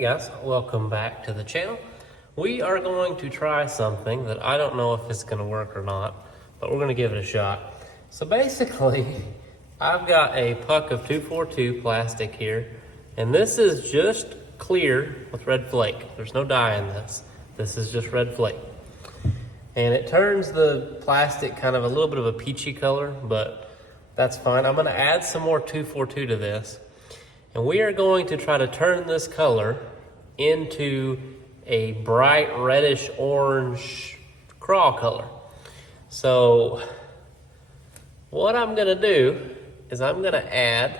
Hey guys, welcome back to the channel. We are going to try something that I don't know if it's going to work or not, but we're going to give it a shot. So basically, I've got a puck of 242 plastic here, and this is just clear with red flake. There's no dye in this. This is just red flake. And it turns the plastic kind of a little bit of a peachy color, but that's fine. I'm going to add some more 242 to this. And we are going to try to turn this color into a bright reddish orange craw color. So what I'm gonna do is I'm gonna add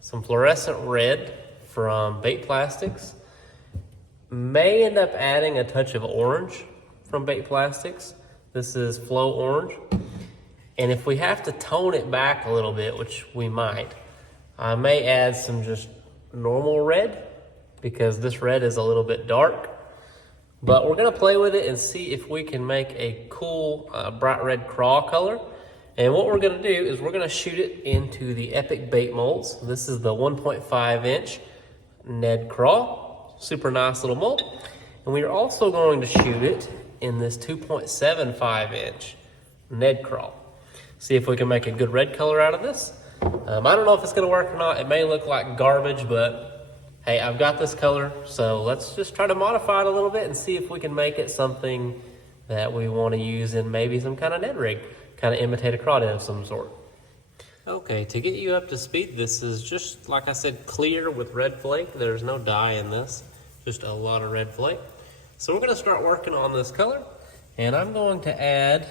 some fluorescent red from bait plastics. May end up adding a touch of orange from bait plastics. This is flow orange. And if we have to tone it back a little bit, which we might, I may add some just normal red because this red is a little bit dark. But we're gonna play with it and see if we can make a cool bright red craw color. And what we're gonna do is we're gonna shoot it into the Epic bait molds. This is the 1.5 inch Ned craw, super nice little mold. And we are also going to shoot it in this 2.75 inch Ned craw. See if we can make a good red color out of this. I don't know if it's gonna work or not. It may look like garbage, but hey, I've got this color, so let's just try to modify it a little bit and see if we can make it something that we want to use in maybe some kind of Ned rig, kind of imitate a crawdad of some sort. Okay, to get you up to speed, this is just, like I said, clear with red flake. There's no dye in this, just a lot of red flake. So we're gonna start working on this color, and I'm going to add,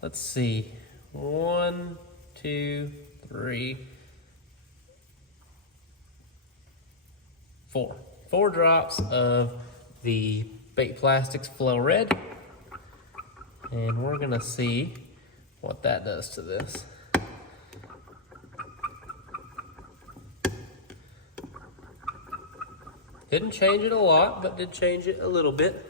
let's see, 1, 2, 3, 4. 4 drops of the bait plastics flow red. And we're gonna see what that does to this. Didn't change it a lot, but did change it a little bit.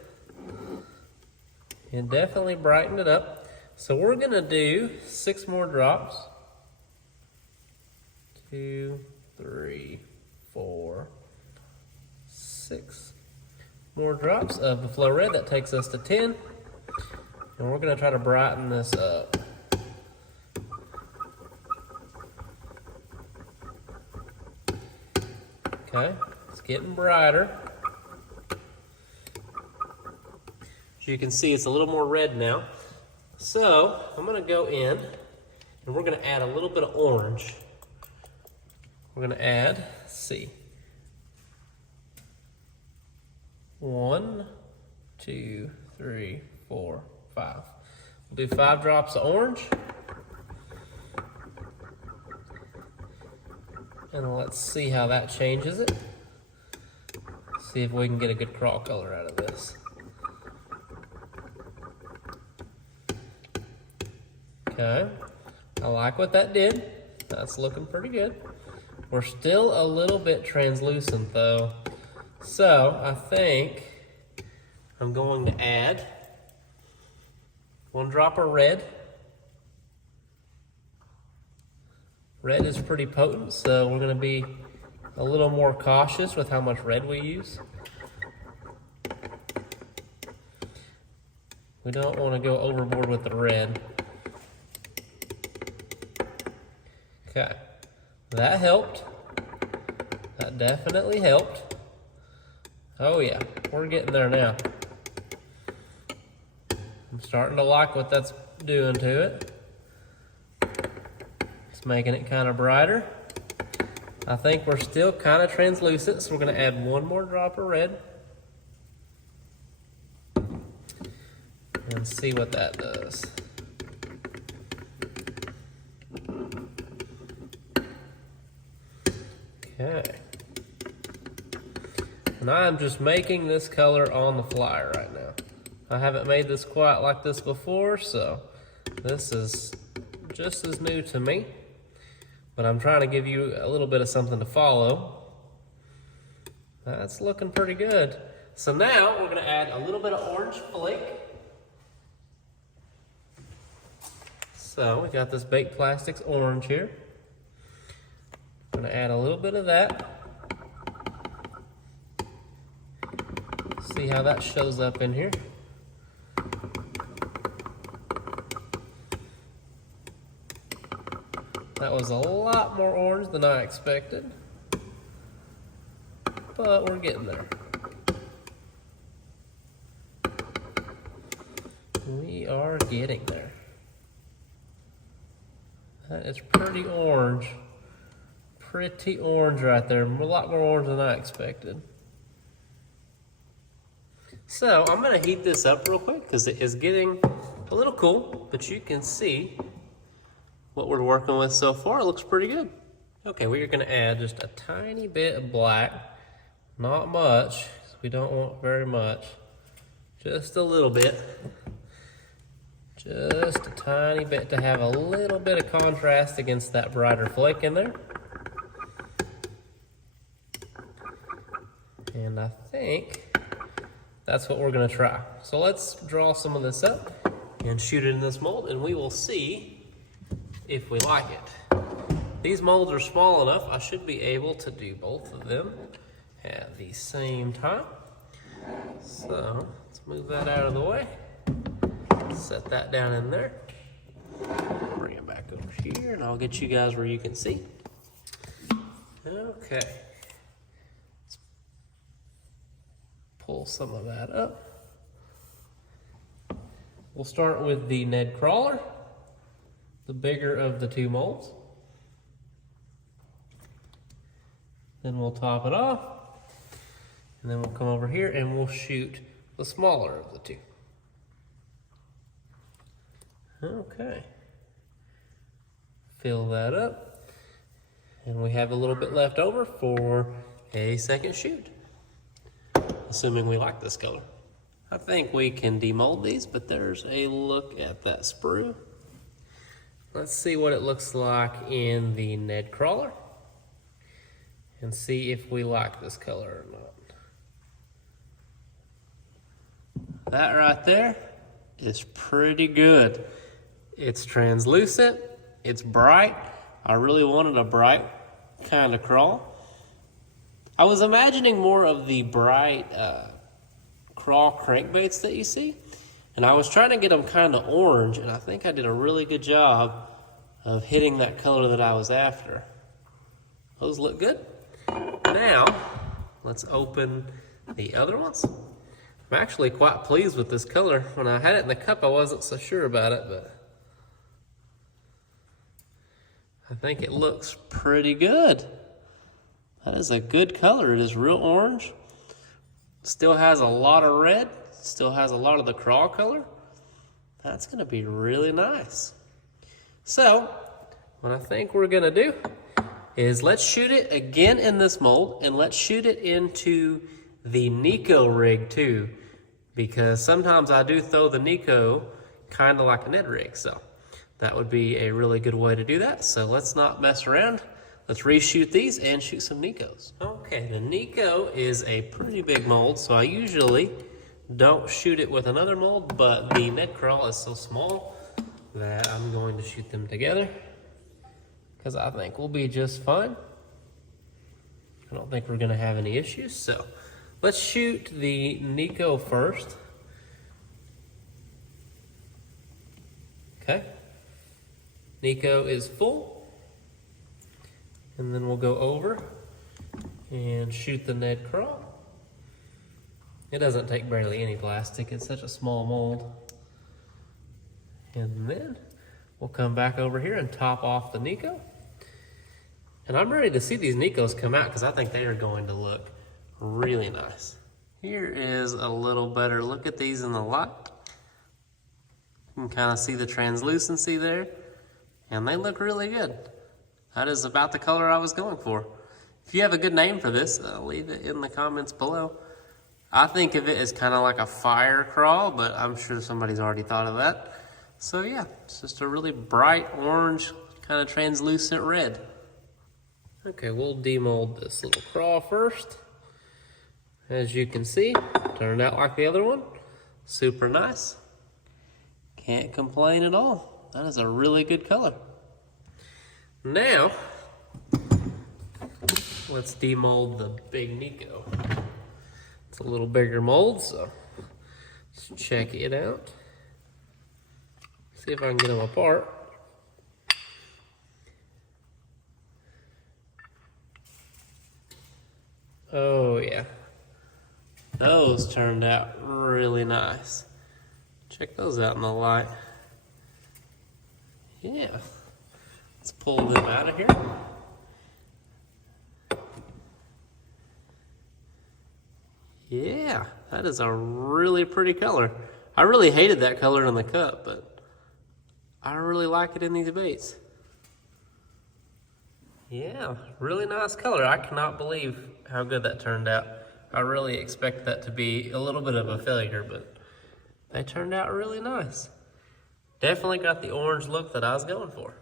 And definitely brightened it up. So we're gonna do 6 more drops. 2, 3, 4, 6 more drops of the flow red. That takes us to 10. And we're gonna try to brighten this up. Okay, it's getting brighter. As you can see, it's a little more red now. So I'm gonna go in and we're gonna add a little bit of orange. We're gonna add, let's see, 1, 2, 3, 4, 5. We'll do 5 drops of orange. And let's see how that changes it. See if we can get a good craw color out of this. Okay, I like what that did. That's looking pretty good. We're still a little bit translucent though. So I think I'm going to add 1 drop of red. Red is pretty potent, so we're going to be a little more cautious with how much red we use. We don't want to go overboard with the red. Okay, that helped. That definitely helped. Oh yeah, we're getting there now. I'm starting to like what that's doing to it. It's making it kind of brighter. I think we're still kind of translucent, so we're gonna add 1 more drop of red. And see what that does. Okay. And I'm just making this color on the fly right now. I haven't made this quite like this before, so this is just as new to me. But I'm trying to give you a little bit of something to follow. That's looking pretty good. So now we're gonna add a little bit of orange flake. So we got this bait plastics orange here. I'm gonna add a little bit of that. See how that shows up in here. That was a lot more orange than I expected, but we're getting there. We are getting there. That is pretty orange. Pretty orange right there. A lot more orange than I expected. So I'm gonna heat this up real quick because it is getting a little cool, but you can see what we're working with so far. It looks pretty good. Okay, we are gonna add just a tiny bit of black. Not much, 'cause we don't want very much. Just a little bit. Just a tiny bit to have a little bit of contrast against that brighter flake in there. And I think that's what we're gonna try. So let's draw some of this up and shoot it in this mold, and we will see if we like it. These molds are small enough, I should be able to do both of them at the same time. So let's move that out of the way. Set that down in there. Bring it back over here, and I'll get you guys where you can see. Okay. Let's pull some of that up. We'll start with the Ned Crawler, the bigger of the two molds. Then we'll top it off, and then we'll come over here and we'll shoot the smaller of the two. Okay. Fill that up, and we have a little bit left over for a second shoot, assuming we like this color. I think we can demold these, but there's a look at that sprue. Let's see what it looks like in the Ned Crawler and see if we like this color or not. That right there is pretty good. It's translucent, it's bright. I really wanted a bright kind of craw. I was imagining more of the bright craw crankbaits that you see, and I was trying to get them kind of orange, and I think I did a really good job of hitting that color that I was after. Those look good. Now, let's open the other ones. I'm actually quite pleased with this color. When I had it in the cup, I wasn't so sure about it, but I think it looks pretty good. That is a good color. It is real orange. Still has a lot of red. Still has a lot of the craw color. That's gonna be really nice. So, what I think we're gonna do is let's shoot it again in this mold, and let's shoot it into the Nico rig too, because sometimes I do throw the Nico kind of like a Ned rig, so that would be a really good way to do that. So let's not mess around. Let's reshoot these and shoot some Nicos. Okay, the Nico is a pretty big mold, so I usually don't shoot it with another mold, but the Ned Craw is so small that I'm going to shoot them together because I think we'll be just fine. I don't think we're gonna have any issues, so let's shoot the Nico first. Okay. Nico is full. And then we'll go over and shoot the Ned Craw. It doesn't take barely any plastic. It's such a small mold. And then we'll come back over here and top off the Nico. And I'm ready to see these Nicos come out because I think they are going to look really nice. Here is a little better look at these in the light. You can kind of see the translucency there, and they look really good. That is about the color I was going for. If you have a good name for this, leave it in the comments below. I think of it as kind of like a fire craw, but I'm sure somebody's already thought of that. So yeah, it's just a really bright orange, kind of translucent red. Okay, we'll demold this little craw first. As you can see, turned out like the other one. Super nice. Can't complain at all. That is a really good color. Now, let's demold the big Nico. It's a little bigger mold, so let's check it out. See if I can get them apart. Oh yeah, those turned out really nice. Check those out in the light. Yeah, let's pull them out of here. Yeah, that is a really pretty color. I really hated that color in the cup, but I really like it in these baits. Yeah, really nice color. I cannot believe how good that turned out. I really expected that to be a little bit of a failure, but they turned out really nice. Definitely got the orange look that I was going for.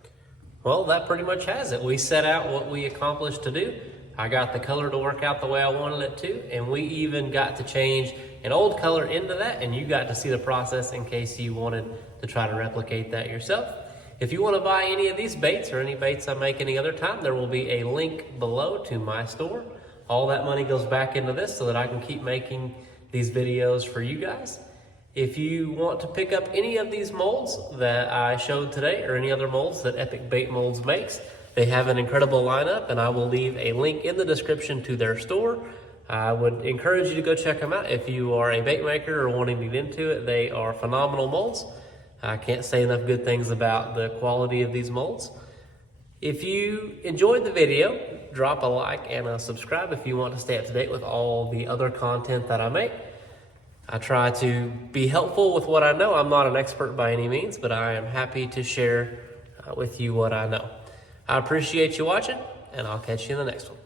Well, that pretty much has it. We set out what we accomplished to do. I got the color to work out the way I wanted it to, and we even got to change an old color into that, and you got to see the process in case you wanted to try to replicate that yourself. If you want to buy any of these baits or any baits I make any other time, there will be a link below to my store. All that money goes back into this so that I can keep making these videos for you guys. If you want to pick up any of these molds that I showed today or any other molds that Epic Bait Molds makes, they have an incredible lineup, and I will leave a link in the description to their store. I would encourage you to go check them out if you are a bait maker or wanting to get into it. They are phenomenal molds. I can't say enough good things about the quality of these molds. If you enjoyed the video, drop a like and a subscribe if you want to stay up to date with all the other content that I make. I try to be helpful with what I know. I'm not an expert by any means, but I am happy to share with you what I know. I appreciate you watching, and I'll catch you in the next one.